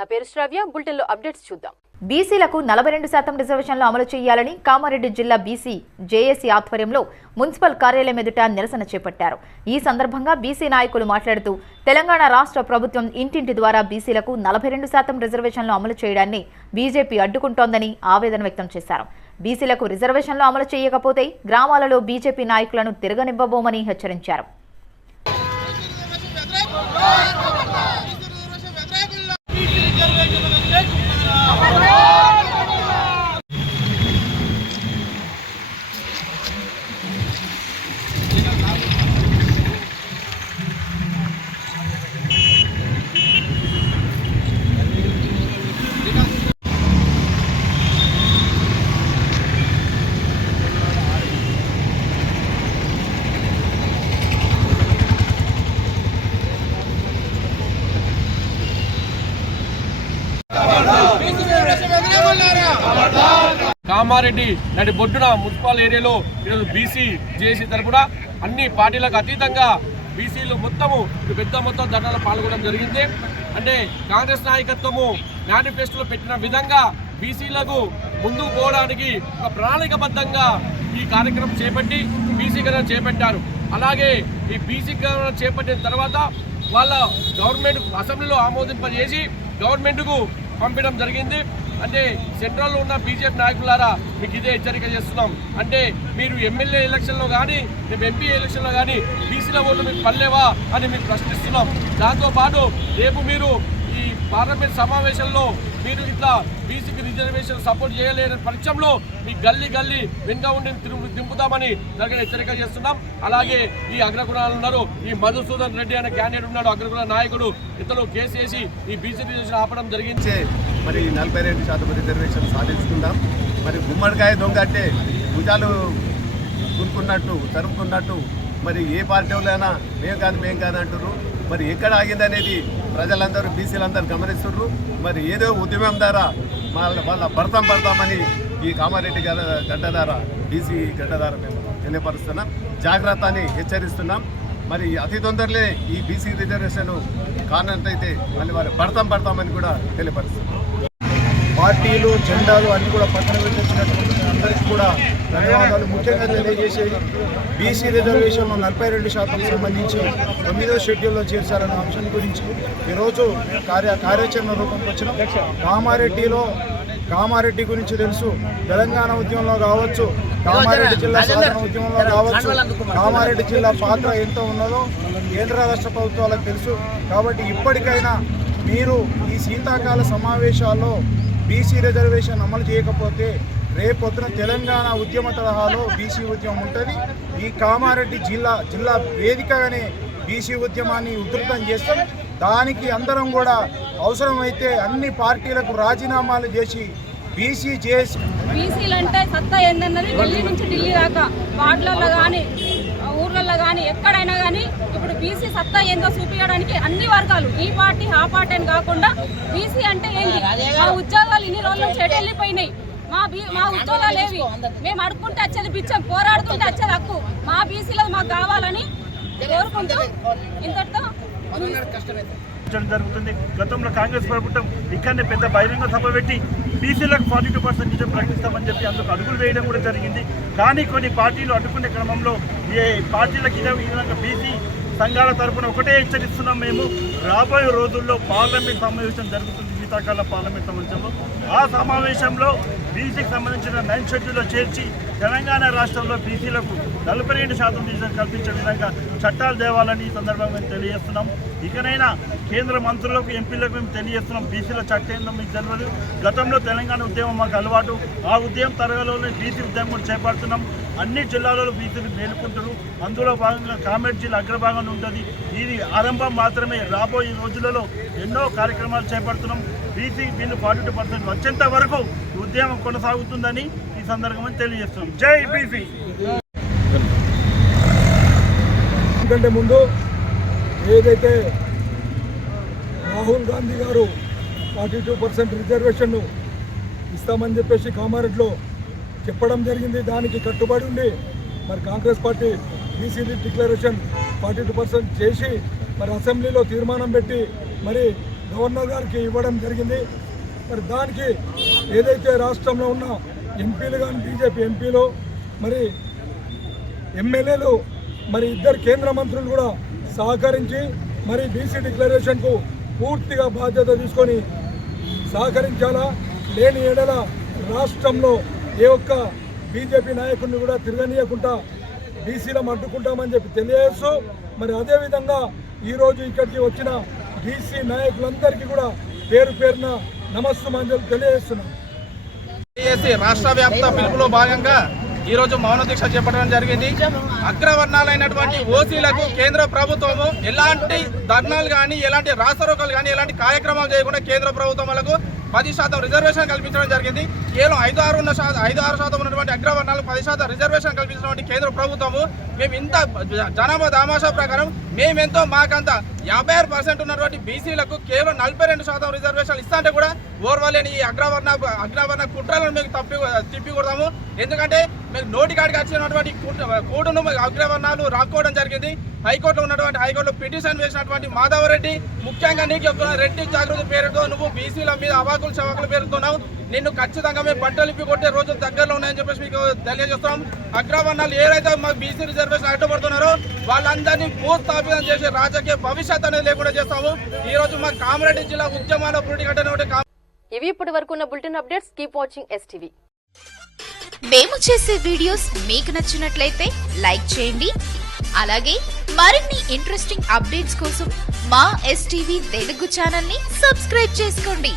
నా పేరు శ్రావ్య. బులెటిన్లో అప్డేట్స్ చూద్దాం. బీసీలకు 42% రిజర్వేషన్లు అమలు చేయాలని కామారెడ్డి జిల్లా బీసీ జేఏసీ ఆధ్వర్యంలో మున్సిపల్ కార్యాలయం ఎదుట నిరసన చేపట్టారు. ఈ సందర్భంగా బీసీ నాయకులు మాట్లాడుతూ తెలంగాణ రాష్ట్ర ప్రభుత్వం ఇంటింటి ద్వారా బీసీలకు 42% రిజర్వేషన్లు అమలు చేయడాన్ని బీజేపీ అడ్డుకుంటోందని ఆవేదన వ్యక్తం చేశారు. బీసీలకు రిజర్వేషన్లు అమలు చేయకపోతే గ్రామాలలో బీజేపీ నాయకులను తిరగనివ్వబోమని హెచ్చరించారు. కామారెడ్డి నాటి బొడ్డున మున్సిపల్ ఏరియాలో ఈరోజు బీసీ జేఏసీ తరపున అన్ని పార్టీలకు అతీతంగా బీసీలు మొత్తము పెద్ద మొత్తం ధర్నాలో పాల్గొనడం జరిగింది. అంటే కాంగ్రెస్ నాయకత్వము మేనిఫెస్టోలో పెట్టిన విధంగా బీసీలకు ముందుకు పోవడానికి ఒక ప్రణాళికబద్ధంగా ఈ కార్యక్రమం చేపట్టి బీసీకరణ చేపట్టారు. అలాగే ఈ బీసీకరణ చేపట్టిన తర్వాత వాళ్ళ గవర్నమెంట్ అసెంబ్లీలో ఆమోదింపజేసి గవర్నమెంట్కు పంపించడం జరిగింది. అంటే సెంట్రల్లో ఉన్న బీజేపీ నాయకులారా మీకు ఇదే హెచ్చరిక చేస్తున్నాం. అంటే మీరు ఎమ్మెల్యే ఎలక్షన్లో కానీ మేము ఎంపీ ఎలక్షన్లో కానీ బీసీల ఓట్లు మీకు పడలేవా అని మీకు ప్రశ్నిస్తున్నాం. దాంతోపాటు రేపు మీరు ఈ పార్లమెంట్ సమావేశంలో మీరు ఇట్లా బీసీకి రిజర్వేషన్ సపోర్ట్ చేయలేని పక్షంలో మీ గల్లీ వెనుక ఉండి దింపుతామని దగ్గర హెచ్చరిక చేస్తున్నాం. అలాగే ఈ అగ్రకులాలు ఉన్నారు, ఈ మధుసూదన్ రెడ్డి అనే క్యాండిడేట్ ఉన్నాడు, అగ్రకుల నాయకుడు, ఇతను కేసు వేసి ఈ బీసీ రిజర్వేషన్ ఆపడం జరిగింది. మరి 42% రిజర్వేషన్ సాధించుకుందాం. మరి గుమ్మడికాయ దొంగ అంటే భుజాలు కునుకున్నట్టు తరుముకున్నట్టు మరి ఏ పార్టీ వాళ్ళైనా మేం కాదు అంటున్నారు. మరి ఎక్కడ ఆగిందనేది ప్రజలందరూ బీసీలందరూ గమనిస్తున్నారు. మరి ఏదో ఉద్యమం ద్వారా వాళ్ళ పడతామని ఈ కామారెడ్డి గడ్డ ద్వారా బీసీ గడ్డ ద్వారా మేము తెలియపరుస్తున్నాం. జాగ్రత్త అని హెచ్చరిస్తున్నాం. మరి అతి తొందరలే ఈ బీసీ రిజర్వేషన్ కానంతైతే మళ్ళీ వారు పడతామని కూడా తెలియపరుస్తున్నాం. పార్టీలు జెండాలు అన్నీ కూడా పక్కన పెట్టినటువంటి అందరికీ కూడా ధన్యవాదాలు. ముఖ్యంగా తెలియజేసేది బీసీ రిజర్వేషన్లో 42% సంబంధించి 9వ షెడ్యూల్లో చేర్చాలన్న అంశం గురించి ఈరోజు కార్యాచరణ రూపంకి వచ్చిన కామారెడ్డి గురించి తెలుసు. తెలంగాణ ఉద్యమంలో కావచ్చు, కామారెడ్డి జిల్లా సాధన ఉద్యమంలో కావచ్చు, కామారెడ్డి జిల్లా పాత్ర ఎంత ఉన్నదో కేంద్ర రాష్ట్ర ప్రభుత్వాలకు తెలుసు. కాబట్టి ఇప్పటికైనా మీరు ఈ శీతాకాల సమావేశాల్లో బీసీ రిజర్వేషన్ అమలు చేయకపోతే రేపొద్దున తెలంగాణ ఉద్యమ తరహాలో బీసీ ఉద్యమం ఉంటుంది. ఈ కామారెడ్డి జిల్లా వేదికగానే బీసీ ఉద్యమాన్ని ఉధృతం చేస్తాం. దానికి అందరం కూడా అవసరమైతే అన్ని పార్టీలకు రాజీనామాలు చేసి బీసీలు అంటే సత్తా ఏందన్నది ఢిల్లీ నుంచి ఢిల్లీ దాకా వార్డులలో కానీ ఊర్లలో కానీ ఎక్కడైనా కానీ ఇప్పుడు బీసీ సత్తా ఏందో చూపించడానికి అన్ని వర్గాలు ఈ పార్టీ ఆ పార్టీ అని కాకుండా బీసీ అంటే ఏంటి, మా ఉద్యోగాలు ఇన్ని రోజుల నుంచి వెళ్ళిపోయినాయి, మా ఉద్యోగాలు ఏవి, మేము అడుక్కుంటే వచ్చేది బిచ్చం, పోరాడుతుంటే వచ్చేది హక్కు, మా బీసీలో మాకు కావాలని కోరుకుంటూ ఇంతటితో జరుగుతుంది. గతంలో కాంగ్రెస్ ప్రభుత్వం ఇక్కడనే పెద్ద బహిరంగ సభ పెట్టి బీసీలకు 42% ప్రకటిస్తామని చెప్పి అందుకు అడుగులు వేయడం కూడా జరిగింది. కానీ కొన్ని పార్టీలు అడ్డుకునే క్రమంలో ఏ పార్టీలకు ఈ విధంగా బీసీ సంఘాల తరఫున ఒకటే హెచ్చరిస్తున్నాం. మేము రాబోయే రోజుల్లో పార్లమెంట్ సమావేశం జరుగుతుంది, శీతాకాల పార్లమెంట్ సమావేశంలో. ఆ సమావేశంలో బీసీకి సంబంధించిన 9వ షెడ్యూల్లో చేర్చి తెలంగాణ రాష్ట్రంలో బీసీలకు 42% రిజర్వేషన్ కల్పించే విధంగా చట్టాలు తేవాలని ఈ సందర్భంగా తెలియజేస్తున్నాం. ఇకనైనా కేంద్ర మంత్రులకు ఎంపీలకు మేము తెలియజేస్తున్నాం, బీసీల చట్టం ఏందో మీకు తెలియదు. గతంలో తెలంగాణ ఉద్యమం మాకు అలవాటు, ఆ ఉద్యమం తరగలోనే బీసీ ఉద్యమం కూడా చేపడుతున్నాం. అన్ని జిల్లాలలో బీసీలు మేలుకుంటారు. అందులో భాగంగా కామారెడ్డి జిల్లా అగ్రభాగంలో ఉంటుంది. ఇది ఆరంభం మాత్రమే. రాబోయే రోజులలో ఎన్నో కార్యక్రమాలు చేపడుతున్నాం. బీసీ బిల్లు 42% వచ్చేంత వరకు ఉద్యమం కొనసాగుతుందని ఈ సందర్భంగా తెలియజేస్తున్నాం. జై బీసీ. ఎందుకంటే ముందు ఏదైతే రాహుల్ గాంధీ గారు 42% రిజర్వేషన్ను ఇస్తామని చెప్పేసి కామారెడ్డిలో చెప్పడం జరిగింది. దానికి కట్టుబడి ఉండి మరి కాంగ్రెస్ పార్టీ బీసీ డిక్లరేషన్ 42% చేసి మరి అసెంబ్లీలో తీర్మానం పెట్టి మరి గవర్నర్ గారికి ఇవ్వడం జరిగింది. మరి దానికి ఏదైతే రాష్ట్రంలో ఉన్న ఎంపీలు కానీ బీజేపీ ఎంపీలు మరి ఎమ్మెల్యేలు మరి ఇద్దరు కేంద్ర మంత్రులు కూడా సహకరించి మరి బీసీ డిక్లరేషన్కు పూర్తిగా బాధ్యత తీసుకొని సహకరించాలా. లేని ఏడల రాష్ట్రంలో ఏ ఒక్క బీజేపీ నాయకుడిని కూడా తిరగనీయకుండా బీసీలను అడ్డుకుంటామని చెప్పి తెలియజేస్తూ మరి అదేవిధంగా ఈరోజు ఇక్కడికి వచ్చిన బీసీ నాయకులందరికీ కూడా పేరు పేరున నమస్సుమాంజలు తెలియజేస్తున్నాం. రాష్ట్ర వ్యాప్త పిలుపులో భాగంగా ఈరోజు మౌన దీక్ష చేపట్టడం జరిగింది. అగ్రవర్ణాలైనటువంటి ఓసీలకు కేంద్ర ప్రభుత్వము ఎలాంటి ధర్నాలు కానీ ఎలాంటి రాస్తారోకాలు కానీ ఎలాంటి కార్యక్రమాలు చేయకుండా కేంద్ర ప్రభుత్వం వాళ్ళకు 10% రిజర్వేషన్ కల్పించడం జరిగింది. కేవలం 5-6% ఉన్నటువంటి అగ్రవర్ణాలకు 10% రిజర్వేషన్ కల్పించినటువంటి కేంద్ర ప్రభుత్వము మేము ఇంత జనాభా దామాషా ప్రకారం మేమెంతో మాకంత 56% ఉన్నటువంటి బీసీలకు కేవలం 42% రిజర్వేషన్లు ఇస్తాంటే కూడా ఓర్వలేని ఈ అగ్రవర్ణ కుట్రలను మేము తిప్పి కొడతాము. ఎందుకంటే మేము నోటికాడికి వచ్చినటువంటి కూడును అగ్రవర్ణాలు రాక్కోవడం జరిగింది. హైకోర్టులో పిటిషన్ వేసినటువంటి మాధవరెడ్డి ముఖ్యంగా నీకు చెప్తున్నా, రెడ్డి జాగృతి పేరుతో నువ్వు బీసీల మీద అవాకులు చవాకులు పేరుతున్నావు. నిన్ను ఖచ్చితంగా మేము బట్టలిప్పి కొట్టే రోజులు దగ్గరలో ఉన్నాయని చెప్పేసి మీకు తెలియజేస్తున్నాం. అగ్రవర్ణాలు ఏదైతే మాకు బీసీ రిజర్వేషన్ అడ్డుపడుతున్నారో వాళ్ళందరినీ భూస్థాపితం చేసి రాజకీయ భవిష్యత్ అనేది లేకుండా చేస్తాము. ఈ రోజు మా కామారెడ్డి జిల్లా ఉద్యమాల పురిటిగట్టిన ఇవి ఇప్పటి వరకు ఉన్న bulletin updates. Keep watching STV. మేము చేసే వీడియోస్ మీకు నచ్చినట్లయితే లైక్ చేయండి. అలాగే మరిన్ని ఇంట్రెస్టింగ్ అప్డేట్స్ కోసం మా STV తెలుగు ఛానల్ ని సబ్స్క్రైబ్ చేసుకోండి.